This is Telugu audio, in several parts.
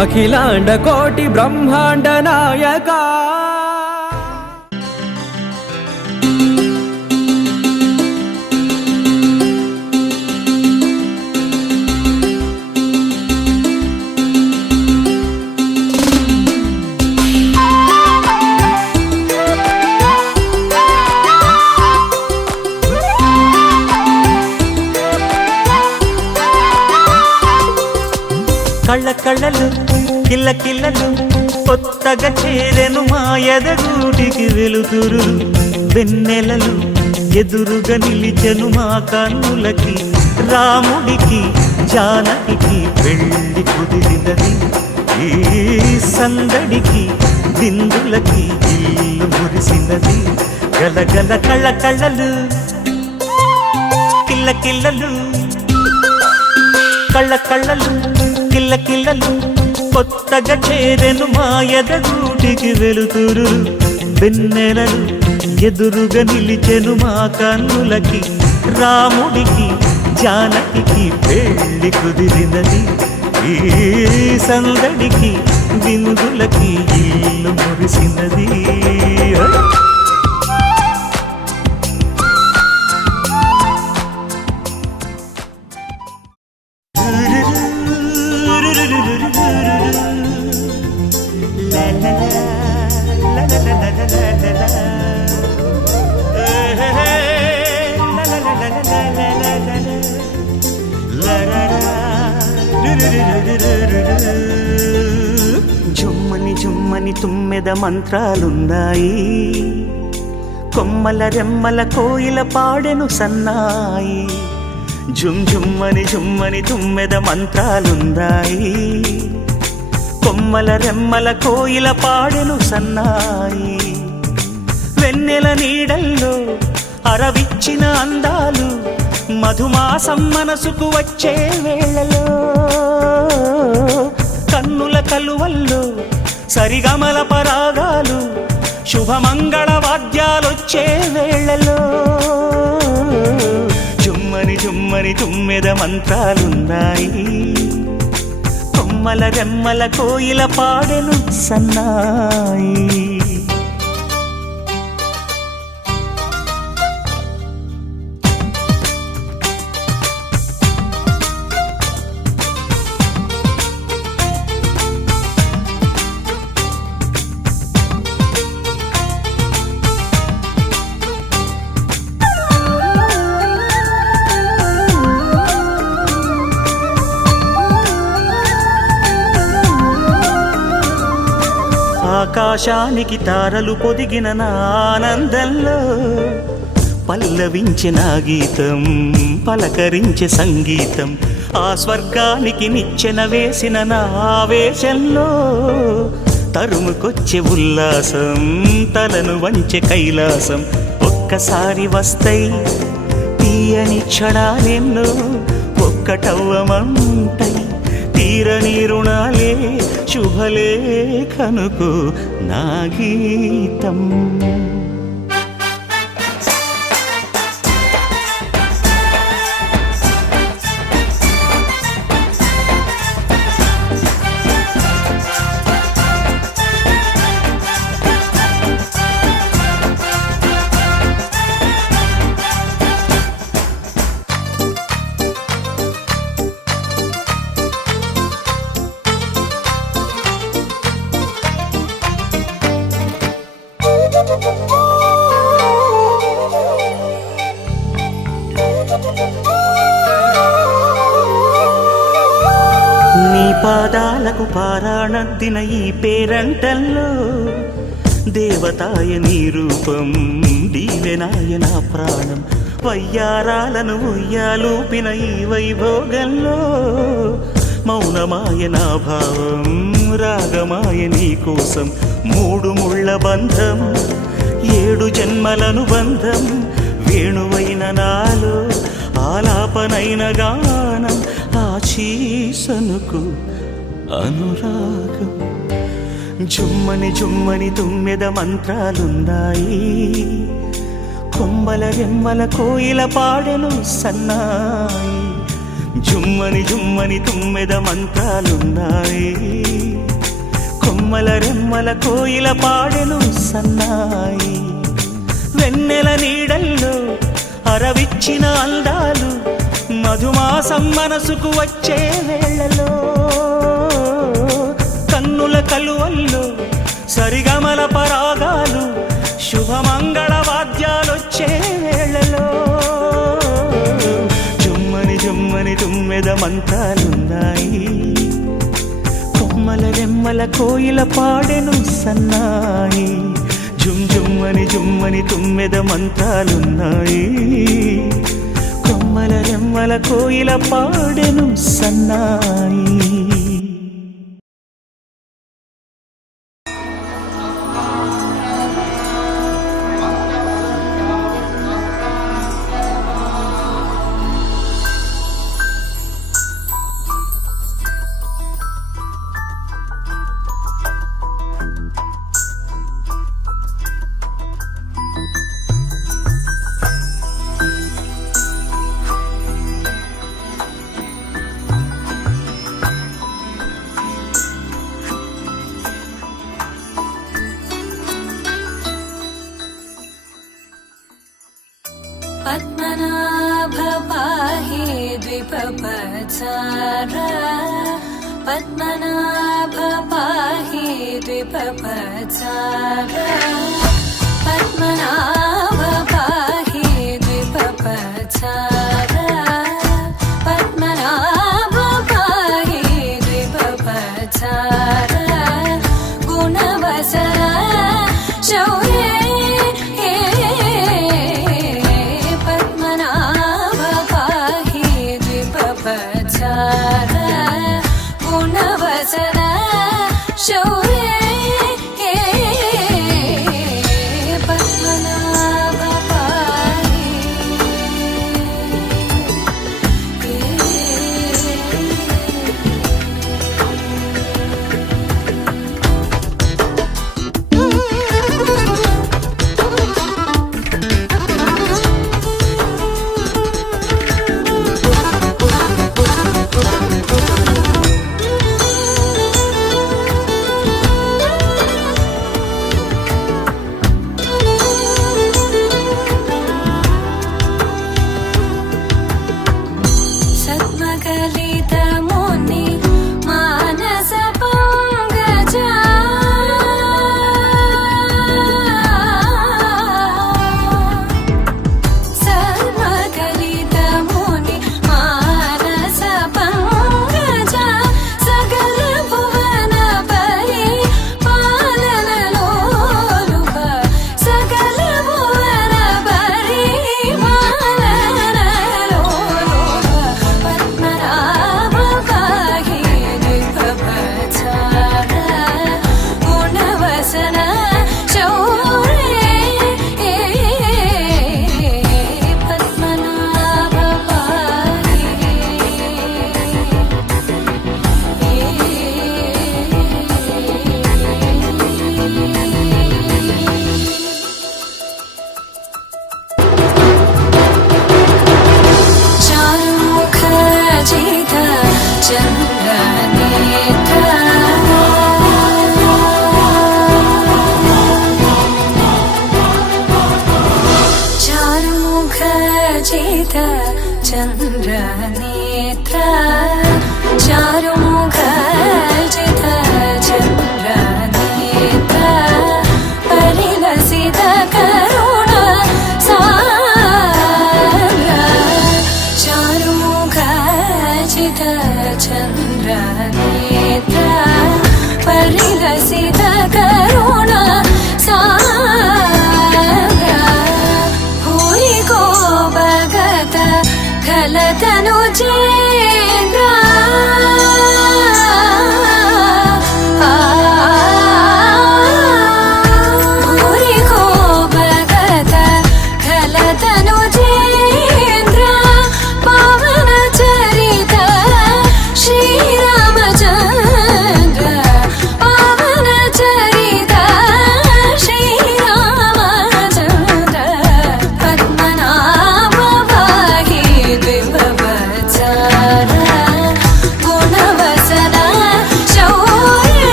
అఖిలాండ కోటి బ్రహ్మాండ నాయకా కళ్ళ కళ్ళలు కిల్ల కిల్లలు కొత్తగా చేరెను మా ఎదగూటికి వెలుతురు వెన్నెలలు ఎదురుగా నిలిచెను మా కన్నులకి రాముడికి జానకి పెళ్ళి కుదిరినది ఈ సందడికి బిందులకి ఇల్లు మురిసినది గలగల కళ్ళ కళ్ళలు కిల్ల కిల్లలు కళ్ళ కళ్ళలు కిల్ల కిల్లలు కొత్తగా చేరెను మా ఎదగూటికి వెలుతురు వెన్నెలలు ఎదురుగా నిలిచెను మా కన్నులకి రాముడికి జానకి పెళ్ళి కుదిరినది ఈ సందడికి బిందులకి ఇల్లు మురిసినది జుమ్మని జుమ్మని తుమ్మెద మంత్రాలున్నాయి కొమ్మల రెమ్మల కోయిల పాడెను సన్నాయి జుమ్ జుమ్మని జుమ్మని తుమ్మెద మంత్రాలున్నాయి కొమ్మల రెమ్మల కోయిల పాడెను సన్నాయి వెన్నెల నీడల్లో అరవిచ్చిన అందాలు మధుమాసం మనసుకు వచ్చే వేళలో కన్నుల కలువల్లో సరిగమల పరాగాలు శుభమంగళ వాద్యాలొచ్చే వేళలో జుమ్మని జుమ్మని తుమ్మెద మంత్రాలున్నాయి కొమ్మల రెమ్మల కోయిల పాడెను సన్నాయి ఆకాశానికి తారలు పొదిగిన నా ఆనందంలో పల్లవించిన గీతం పలకరించే సంగీతం ఆ స్వర్గానికి నిచ్చెన వేసిన నా ఆవేశంలో తరుముకొచ్చే ఉల్లాసం తలను వంచే కైలాసం ఒక్కసారి వస్తై తీయని క్షణాలెన్నో ఒక్కటవ్వమంటై తీరని రుణాలే శుభలేఖనుకు నా గీతం నీ పాదాలకు పారాణద్దిన ఈ పేరంటల్లో దేవతాయ నీ రూపం దీవెనాయ నా ప్రాణం వయ్యారాలను ఉయ్యాలూపిన ఈ వైభోగంలో మౌనమాయ నా భావం రాగమాయ నీ కోసం మూడు ముళ్ళ బంధం ఏడు జన్మలను బంధం వేణువైన నాలో ఆలాపనైన గానం ఆశీసనుకు అనురాగం జుమ్మని జుమ్మని తుమ్మెద మంత్రాలున్నాయి కొమ్మల రెమ్మల కోయిల పాడెను సన్నాయి జుమ్మని జుమ్మని తుమ్మెద మంత్రాలున్నాయి కొమ్మల రెమ్మల కోయిల పాడెను సన్నాయి, వెన్నెల నీడల్లో అరవిచ్చిన అందాలు, మధుమాసం మనసుకు వచ్చే వేళలో, కన్నుల కలువల్లో సరిగమల పరాగాలు, శుభమంగళ వాద్యాలొచ్చే వేళలో, జుమ్మని జుమ్మని తుమ్మెద మంత్రాలున్నాయి, కొమ్మల రెమ్మల కోయిల పాడెను సన్నాయి, జుమ్ జుమ్మని జుమ్మని తుమ్మెద మంత్రాలున్నాయి, కొమ్మల రెమ్మల కోయిల పాడెను సన్నాయి. पद्मनाभ पाहि द्विपपचार, पद्मनाभ पाहि द्विपपचार, पद्मनाभ पाहि द्विपपचार, पद्मनाभ पाहि द्विपपचार, गुणवचन शौर्ये गुणवचन शौर्ये पद्मनाभ पाहि।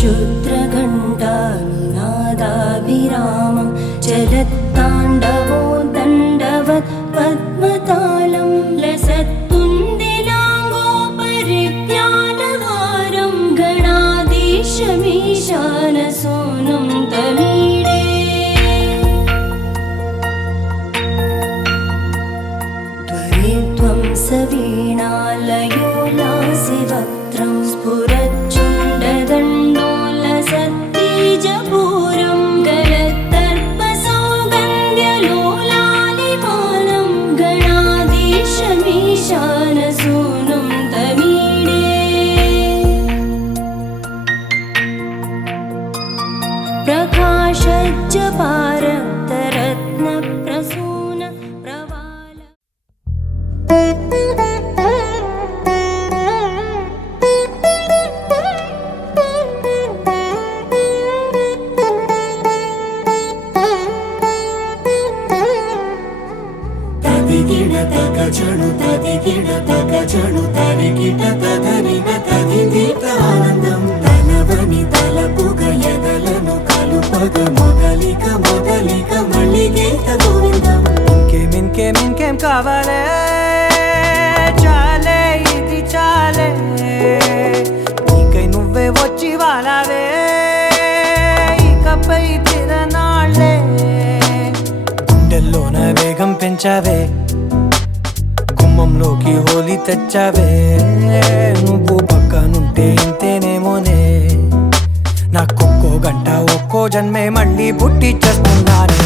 क्षुद्रघण्टानिनादाभिरामं चलत्ताण्डवो दण्डवत् पद्मतालं लसत्तुन्दिलाङ्गोपरिज्ञानहारं गणाधीशमीशानसोनं तमीडे त्वरित्वं सवीणालयो लासिवक्त्रं स्फुरच्चुण्डदण्डोलसत्तेजपूरं गलत्तर्पसौगन्ध्यलोलालिमानं गणाधीशमीशानसूनं तमीडे प्रकाशज्जपारक्तरत्नप्रसून प्रवाल తదిగిడ తగజను తదిగిడ తగజను తరిగిట తదరిన తదిదీత ఆనందం తలవని తలపుగ ఎదలను కలుపగ మొదలిక మొదలిక మళ్ళీగీత గోవిందం ఇంకేం కావాలే చాలే ఇది చాలే నీకై నువ్వే వచ్చి వాలావే ఇకపై తిరనాళ్ళే గుండెల్లోన వేగం పెంచావే గుమ్మంలోకి హోలీ తెచ్చావే నువ్వు పక్కనుంటే ఇంతేనేమోనే నాకొక్కో గంట ఒక్కో జన్మే మళ్ళీ పుట్టి చేస్తున్నాను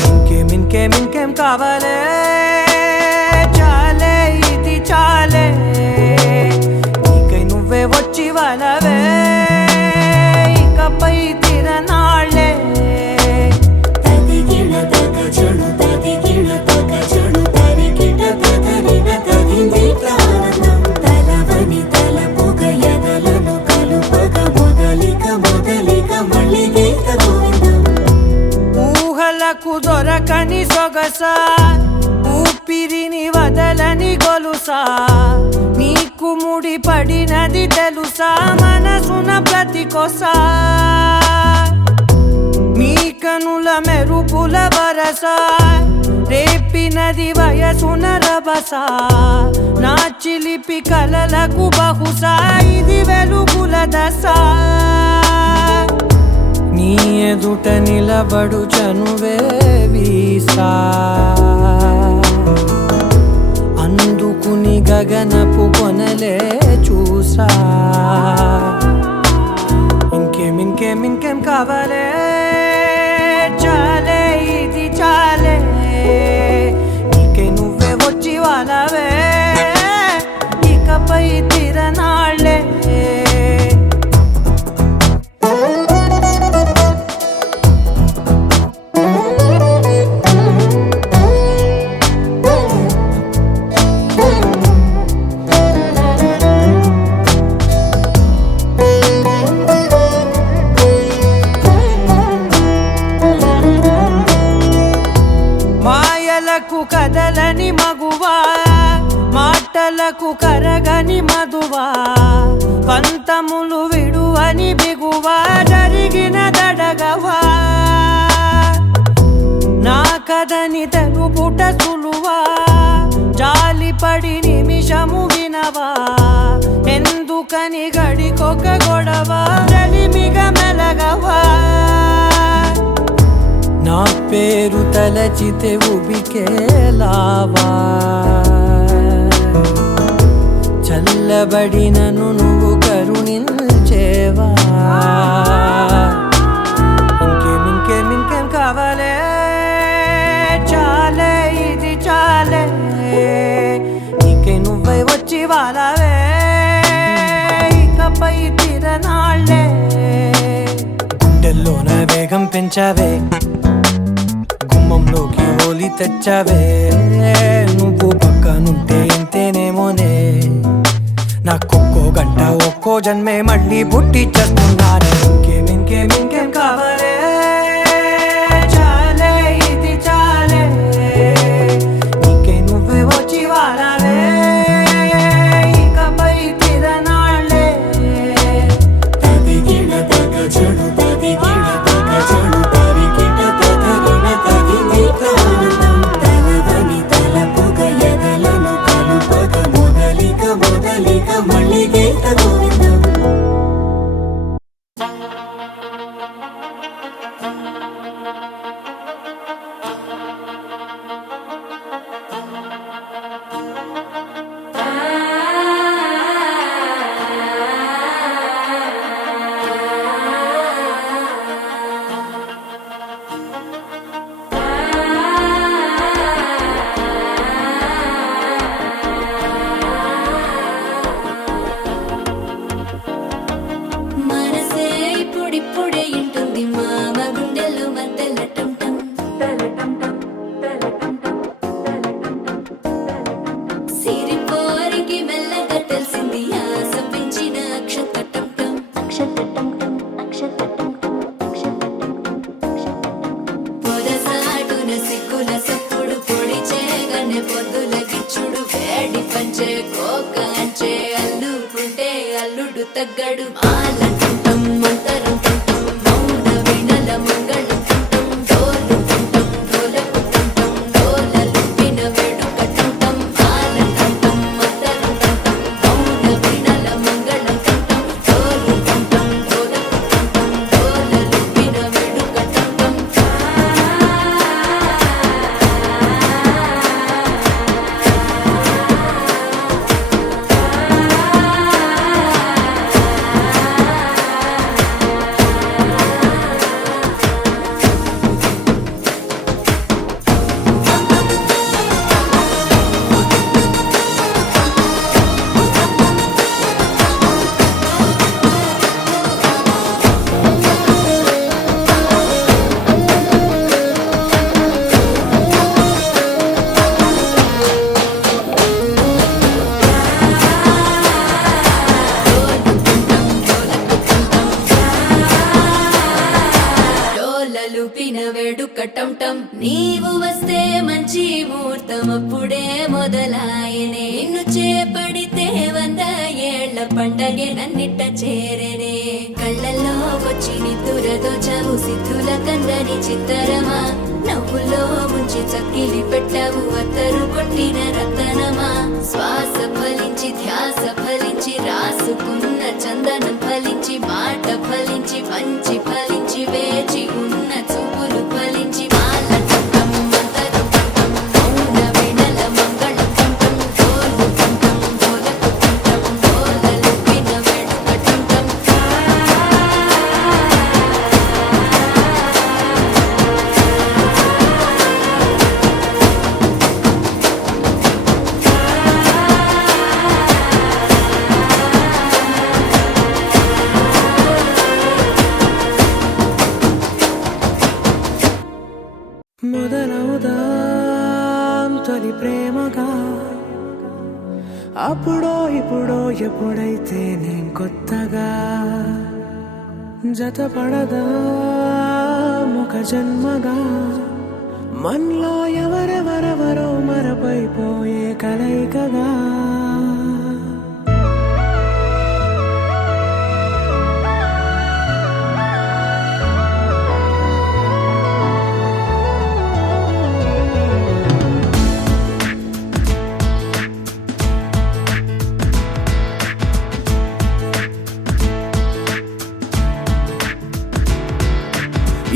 ఇంకేం కావాలే చాలే ఇది చాలే నీకై నువ్వే వచ్చి వాళ్ళవే ఇకపై తిరనాళ్ళే తదిగిడ తగజను తదిగిడ తగజను తరిగిట తదరిన తదిదీత ఆనందం తలవని తలపుగ ఎదలను కలుపగ మొదలిక మొదలిక మళ్ళీగీత గోవిందం ఊహలకు దొరకని సొగసా ఊపిరిని వదలని గొలుసా నీకు ముడి పడినది తెలుసా మనసున ప్రతి కొసా నీ కనుల మెరుపుల వరస రేపినది వయసున రభస నా చిలిపి కలలకు బహుశా ఇది వెలుగుల దశ నీ ఎదుట నిలబడు చనువే వీసా అందుకుని గగనపు కొనలే చూసా ఇంకేం కావాలే చాలే ఇది చాలే నీకై నువ్వే వచ్చి వాళ్ళవే ఇకపై తిరనాళ్ళే మాయలకు కదలని మగువా మాటలకు కరగని మధువా పంతములు విడువని బిగువా జరిగిన దడగవా నా కథని తెలుపుట సులువా జాలిపడి నిమిషము వినవా ఎందుకని గడికొక గొడవ రలిమిగ మెలగవా నా పేరు తలచితే ఉబికేలావా చల్లబడినను నువ్వు కరుణించేవా ఇంకేం కావాలే చాలే ఇది చాలే నీకై నువ్వై వచ్చి వాళ్ళవే ఇకపై తిరనాళ్ళే గుండెల్లోన వేగం పెంచావే గుమ్మంలోకి హోలీ తెచ్చావే నువ్వు పక్కనుంటే ఇంతేనేమోనే నాకొక్కో గంట ఒక్కో జన్మే మళ్ళీ పుట్టి చేస్తున్నాను ఇంకేం కావాలే చాలే ఇది చాలే నీకై నువ్వే వచ్చి వాళ్ళవే ఇకపై తిరనాళ్ళే తదిగిడ తగజను తెలిసింది మామ గుండెల్లో మధ్యల టం టం సిరిపోరికి మెల్లగా తెలిసింది ఆశ పెంచిన అక్షతటం టం పొదసాటున సిగ్గుల సప్పుడు పొడి చేయగానే పొద్దుల గిచ్చుడు వేడి పంచే కోక అంచే అల్లుకుంటే అల్లుడు తగ్గడు ఆలంటుంటం మంతరం టుంటం మౌన వినల మంగళం టుంటం డోలు టుంటం డోలకు టుంటం డోలలు విన వేడుక టుంటం ఆలంటుంటం మంతరం టుంటం మౌన వినల మంగళం టుంటం డోలు టుంటం డోలకు టుంటం డోలలు విన వేడుక టుంటం డోలలుపిన వేడుక టం టం నీవు వస్తే మంచి ముహూర్తం అప్పుడే మొదలాయనే నిన్ను చేపడితే 100 ఏళ్ల పండగే నన్నిట్ట చేరనే కళ్ళల్లో వచ్చి నిద్దురతో చావు సిద్ధుల కందని చిత్తరమా నవ్వులో ముంచి చక్కిలి పెట్టావు అత్తరు కొట్టిన రతనమా శ్వాస ఫలించి ధ్యాస ఫలించి రాసుకున్న చందనం ఫలించి మాట ఫలించి మంచి ఫలించి వేచి ఉన్న చూపులు ఫలించి మాల టుంటం మంతరం టుంటం మౌన వినల మంగళం టుంటం డోలు టుంటం డోలకు టుంటం డోలలు విన వేడుక టుంటం మొదలవుదాం తొలి ప్రేమగా అప్పుడో ఇప్పుడో ఎప్పుడైతే నేను కొత్తగా జతపడదా ఒక జన్మగా మనలో ఎవరెవరెవరో మరపైపోయే కలయికగా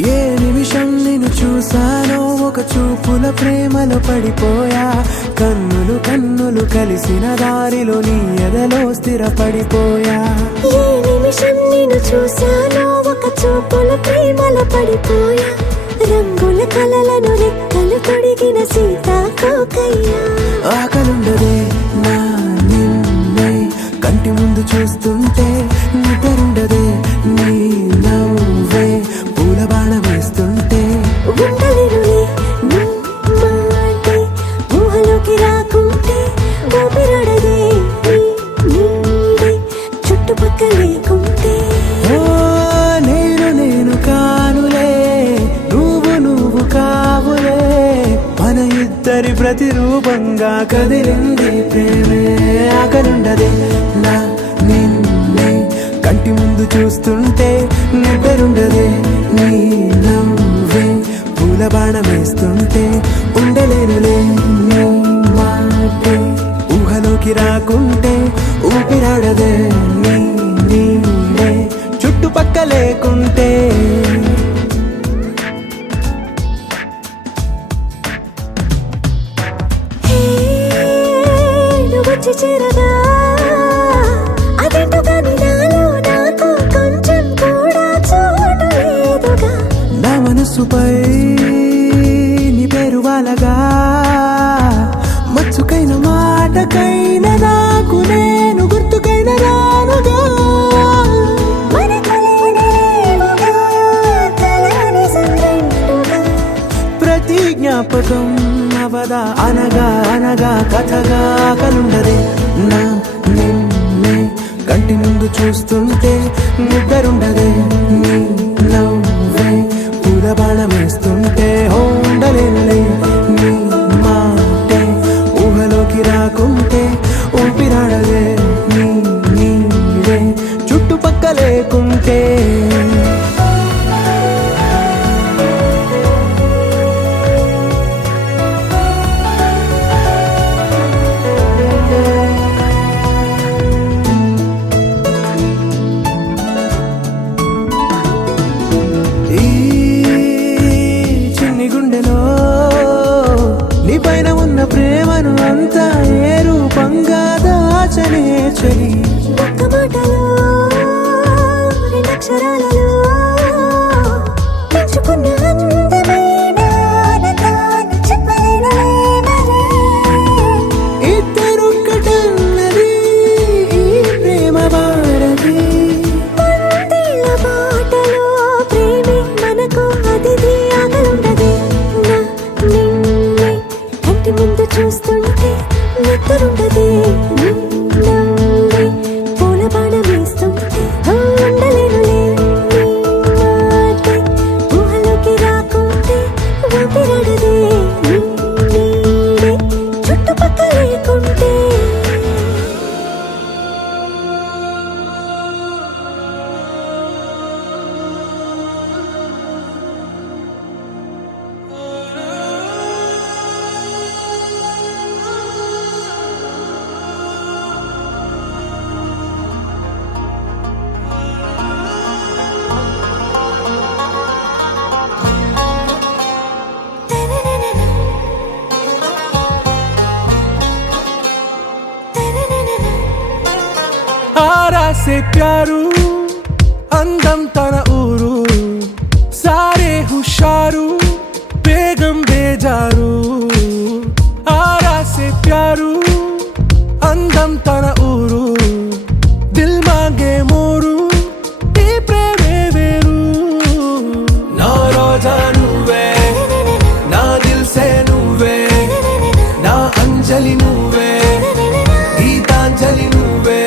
ఏ నిమిషం నిన్ను చూసానో ఒక చూపుల ప్రేమలో పడిపోయా కన్నులు కన్నులు కలిసిన దారిలో నీ ఎదలో స్థిరపడిపోయా ఏ నిమిషం నిన్ను చూసానో ఒక చూపుల ప్రేమలో పడిపోయా రంగుల కలలను రెక్కలు తొడిగిన సీతాకోకయ్యా ఆకలుండదే నా నిన్నే కంటి ముందు చూస్తుంటే నిద్రుండదే నీ నవ్వే పూల బాణ వేస్తుంటే ఉండలేనులే నీ మాటే ఊహలోకి రాకుంటే ఊపిరాడదే నీ నీడే చుట్టుపక్కల లేకుంటే ఓ నేను కానులే నువ్వు కావులే మన ఇద్దరి ప్రతిరూపంగా కదిలింది ప్రేమే ఆకలుండదే నా నిన్నే కంటి ముందు చూస్తుంటే నిద్రుండదే నీ నవ్వే పూల బాణ వేస్తుంటే ఉండలేనులే నీ మాటే ఊహలోకి రాకుంటే ఊపిరాడదే నీ నీడే చుట్టుపక్క లేకుంటే హే నువ్వు వచ్చి చేరగా అదేంటో కానీ నాలో నాకు కొంచెం కూడా చోటు లేదుగా నా మనసుపై నీ పేరు వాలగా మచ్చుకైన మాటకైన నాకు నేను గుర్తుకైన రానుగా మనకు లేనిదేముగా జ్ఞాపకం అవదా అనగా అనగా కథగా కలుండదే నా నిన్నే కంటి ముందు చూస్తుంటే నిద్రుండదే నీ నవ్వే పూల బాణం వేస్తుంటే ఉండలేనులే నీ మాటే ఊహలోకి రాకుంటే ఊపిరాడదే నీ నీడే చుట్టుపక్క లేకుంటే ఈ చిన్ని గుండెలో నీ పైన ఉన్న ప్రేమను అంతా ఏ రూపంగా దాచనే చెలి ఒక్క మాటలో రెండక్షరాలలో పెంచుకున్న అందమైన ఆనందాన్ని చెప్పలేనులే మరి. ఇద్దరొక్కటన్నది ఈ ప్రేమ భారతి పందిళ్ళ బాటలో ప్రేమే మనకు అతిథి ఆగలుండదే నా నిన్నే కంటి ముందు చూస్తుంటే నిద్రుండదే నీ నవ్వే పూల బాణం వేస్తుంటే ఉండలేనులే నీ మాటే ఊహలోకి రాకుంటే ఊపిరాడదే నీ నీడే చుట్టుపక్క లేకుంటే. आरा से प्यारू అందం తన ఊరు సారే హుషారు బేగం బేజారు ఆరా సే ప్యారు అందం తన ఊరు దిల్ మాంగే మోరు ఈ ప్రేమే వేరు నా రోజా నువ్వే నా దిల్ సే నువ్వే నా అంజలి నువ్వే గీతాంజలి నువ్వే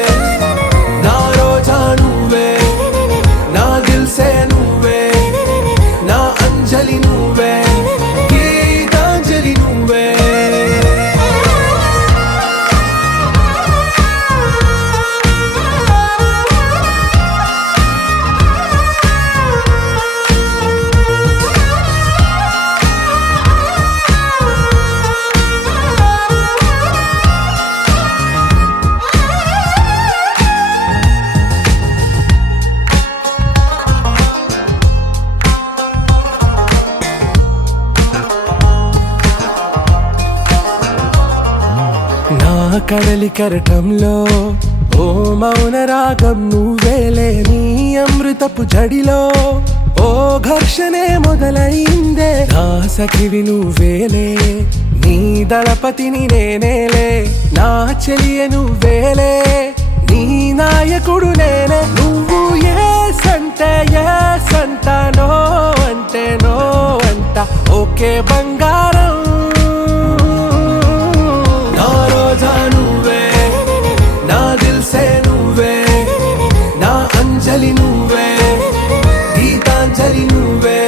నా రోజా నువ్వే నా దిల్ సే నువ్వే నా అంజలి నువ్వే గీతాంజలి నువ్వే నా కడలి కరటంలో ఓ మౌన రాగం నువ్వేలే నీ అమృతపు జడిలో ఓ ఘర్షణే మొదలైందే నా సఖివి నువ్వేలే నీ దళపతిని నేనేలే నా చెలియ నువ్వేలే నీ నాయకుడు నేనే నువ్వు ఏ సంట నో అంటే నో అంట ఓకే బంగారం నా రోజా నువ్వే నా దిల్ సే నువ్వే నా అంజలి నువ్వే గీతాంజలి నువ్వే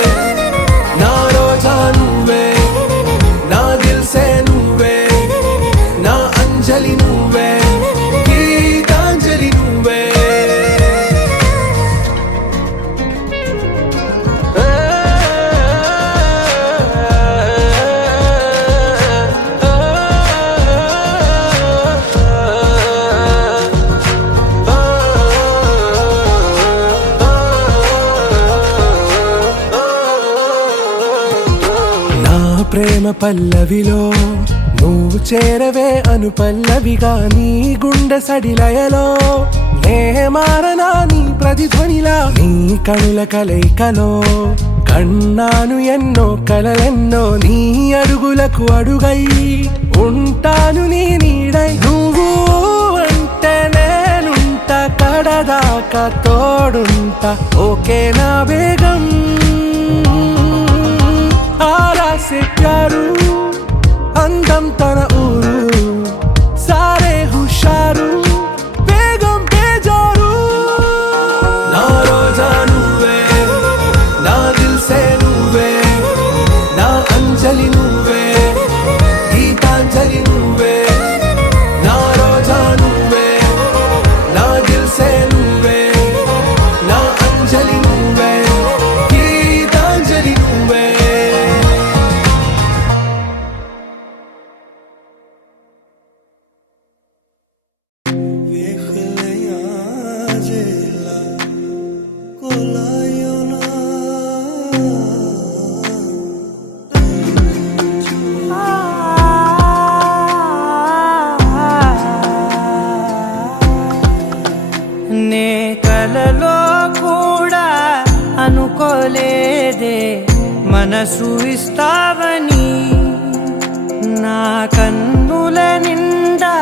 నా రోజా నువ్వే నా దిల్ సే నువ్వే నా అంజలి నువ్వే గీతాంజలి నువ్వే ప్రేమ పల్లవిలో నువ్వు చేరవే అను పల్లవిగా నీ గుండె సడిలయలో నే మారనా నీ ప్రతిధ్వనిలా నీ కనుల కలయికలో కన్నాను ఎన్నో కలలెన్నో నీ అడుగులకు అడుగై ఉంటాను నీ నీడై నువ్వు అంటే నేనుంట కడదాకా తోడుంట ఓకే నా బేగం ఆరా సే ప్యారు అందం తన ఊరు సారే హుషారు బేగం బేజారు నా రోజా నువ్వే నా దిల్ సే నువ్వే నా అంజలి నువ్వే గీతాంజలి నువ్వే నా రోజా నువ్వే నా దిల్ సే నువ్వే నా అంజలి నువ్వే గీతాంజలి నువ్వే నే కలలో కూడా అనుకోలేదే మనసు ఇస్తావని నా కన్నుల నిండా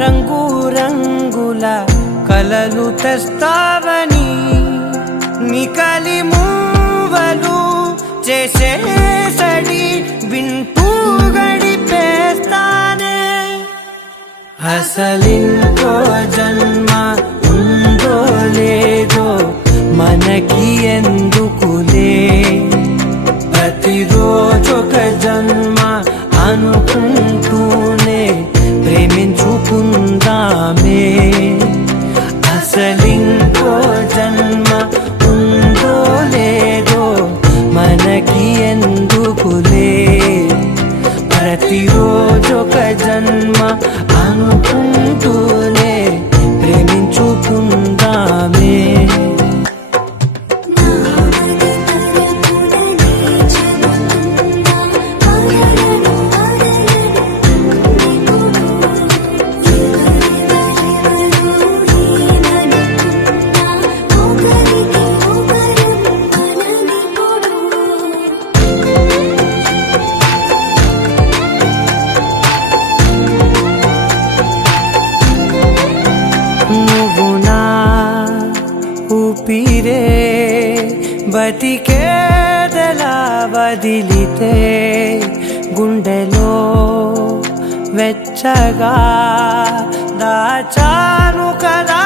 రంగు రంగుల కలలు తెస్తావని నికలి మూవలు చేసేసడి వింటూ గడిపేస్తానే అసలింకో జన్మ ఉందో లేదో మనకి ఎందుకులే ప్రతిరోజొక జన్మ అనుకుంటూనే ప్రేమించుకుందామే అసలింకో జన్మ ఉందో లేదో మనకి ఎందుకులే ప్రతిరోజొక జన్మ అనుకుంటూనే ప్రేమించుకుందామే నువ్వు నా ఊపిరే బతికేదలా వదిలితే గుండెలో వెచ్చగా దాచాను కదా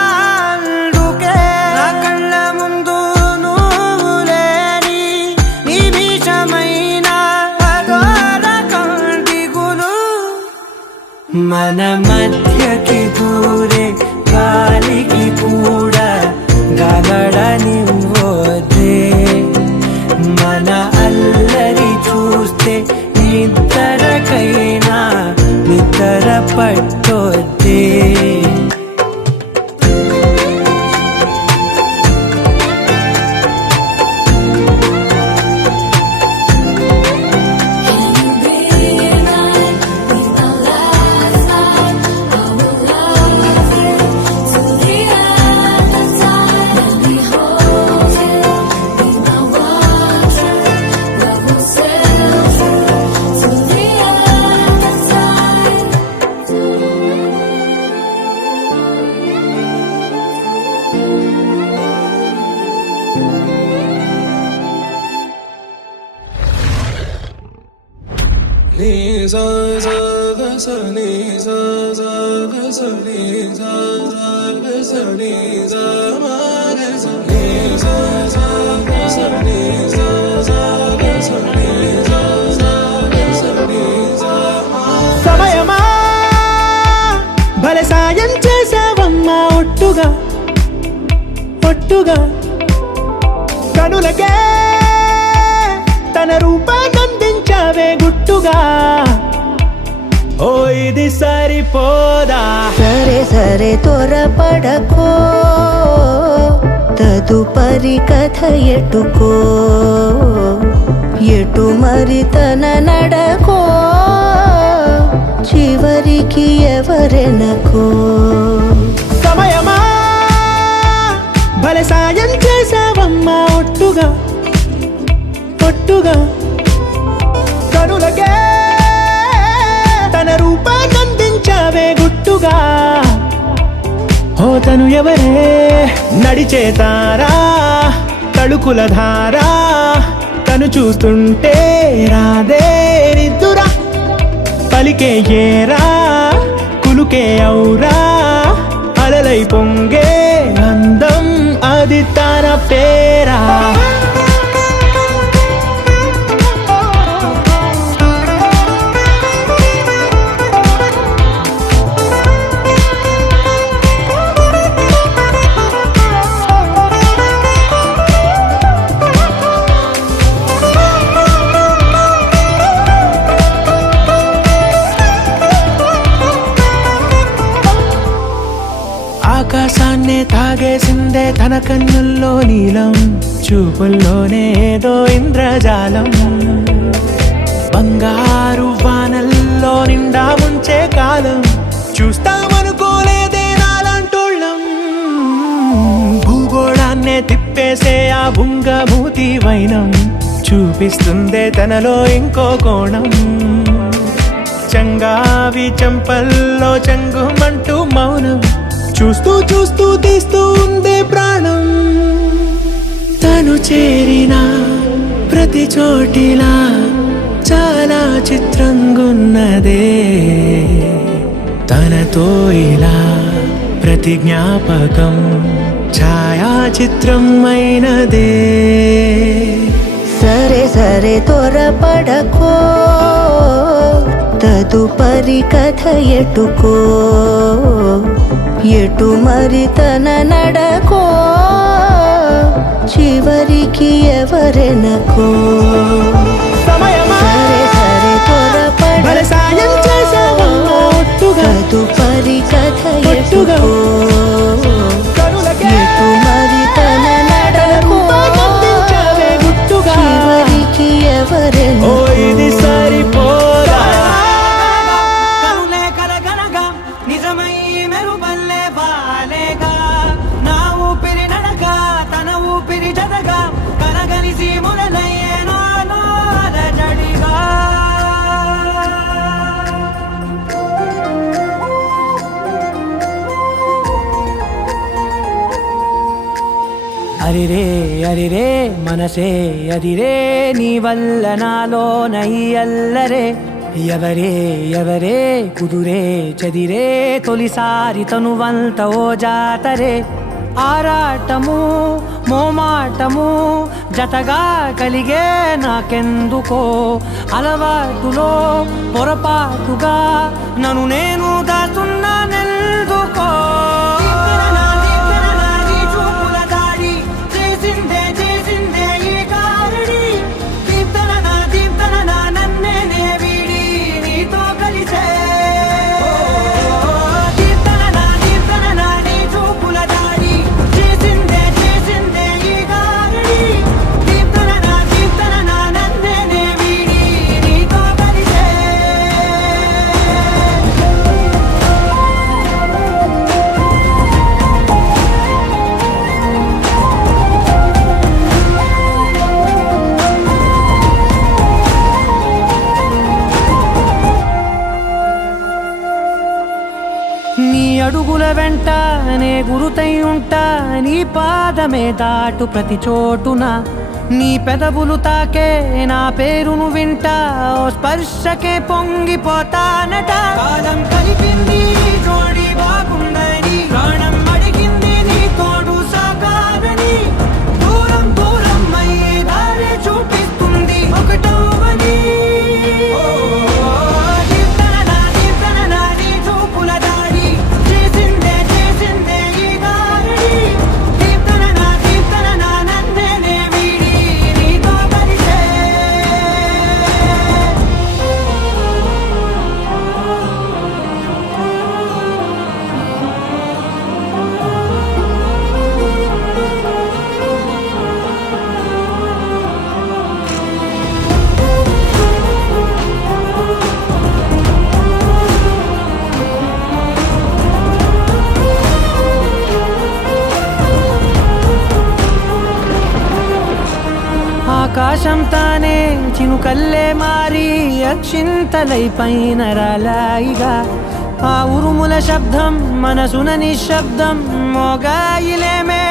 అందుకే నా కళ్ళ ముందు నువ్వు లేని నిమిషమైన అఘోర కంటిగులు మన మధ్యకి దూరే గాలికి కూడా గగడనివ్వదే మన అల్లరి చూస్తే నిద్రకైనా నిద్ర పట్టొద్దే సమయమా భలే సాయం చేసావమ్మా ఒట్టుగా ఒట్టుగా కనులకే తన రూపాన్నందించావే గుట్టుగా ఓ ఇది సరిపోదా సరే సరే త్వరపడకో తదుపరి కథ ఎటుకో ఎటు మరి తన నడకో చివరికి ఎవరెనకో సమయమా భలే సాయం చేసావమ్మా ఒట్టుగా ఒట్టుగా కనులకే తన రూపాన్నందించావే గుట్టుగా ఓ తను ఎవరే నడిచేతారా తళుకుల ధారా తను చూస్తుంటే రాదే నిద్దురా, పలికే ఏరా కులుకే ఔరా, అలలై పొంగే అందం అది తన పేరా. ఆకాశాన్నే తాగేసిందే తన కన్నుల్లో నీలం, చూపుల్లోనే ఏదో ఇంద్రజాలం, బంగారు వానల్లో నిండా ముంచే కాలం, చూస్తామనుకోలేదే నాలాంటోళ్ళం, భూగోళాన్నే తిప్పేసే ఆ బుంగమూతి వైనం, చూపిస్తుందే తనలో ఇంకో కోణం, చంగావి చంపల్లో చంగుమంటూ మౌనం, చూస్తూ చూస్తూ తీస్తూ ఉందే ప్రాణం. తను చేరిన ప్రతి చోటిలా చాలా చిత్రంగున్నదే, తనతో ఇలా ప్రతి జ్ఞాపకం ఛాయాచిత్రం అయినదే. సరే సరే త్వరపడకో, తదుపరి కథ ఎటుకో, ఎటు మరి తన నడకో, చివరికి ఎవరెనకో. సరే సరే త్వరపడకో, తదుపరి కథ ఎటుకో, ఎటు మరి తన నడకో, చివరికి ఎవరెనకో. ఇది సరిపోదా, కనులే కలగనగా నిజమై మెరుపల్లే బాలేగా, నా ఊపిరి నడక తన ఊపిరి జతగా, కలగలిసి మొదలయ్యేనో అలజడిగా. అరిరే అరిరే మనసే అదిరే, నీ వల్ల నాలో నై అల్లరే, ఎవరే ఎవరే కుదురే చదిరే, తొలిసారి తనువంత ఓ జాతరే, ఆరాటము మోమాటము జతగా కలిగే నాకెందుకో, అలవాటులో పొరపాటుగా నన్ను నేను దాస్తున్నానెందుకో. నీ అడుగుల వెంట నే గురుతై ఉంటా, నీ పాదమే దాటు ప్రతి చోటున, నీ పెదవులు తాకే నా పేరును వింటా, ఓ స్పర్శకే పొంగిపోతానట. కాలం కలిపింది జోడి బాగుందని, ప్రాణం అడిగింది నీ తోడు సాగాలని, దూరం దూరం అయ్యి దారి చూపిస్తుంది ఒకటవని. ఆకాశం తానే చినుకల్లే మారి అక్షింతలై పైన రాలాయిగా, ఆ ఉరుముల శబ్దం మనసున నిశ్శబ్దం మోగాయిలేమే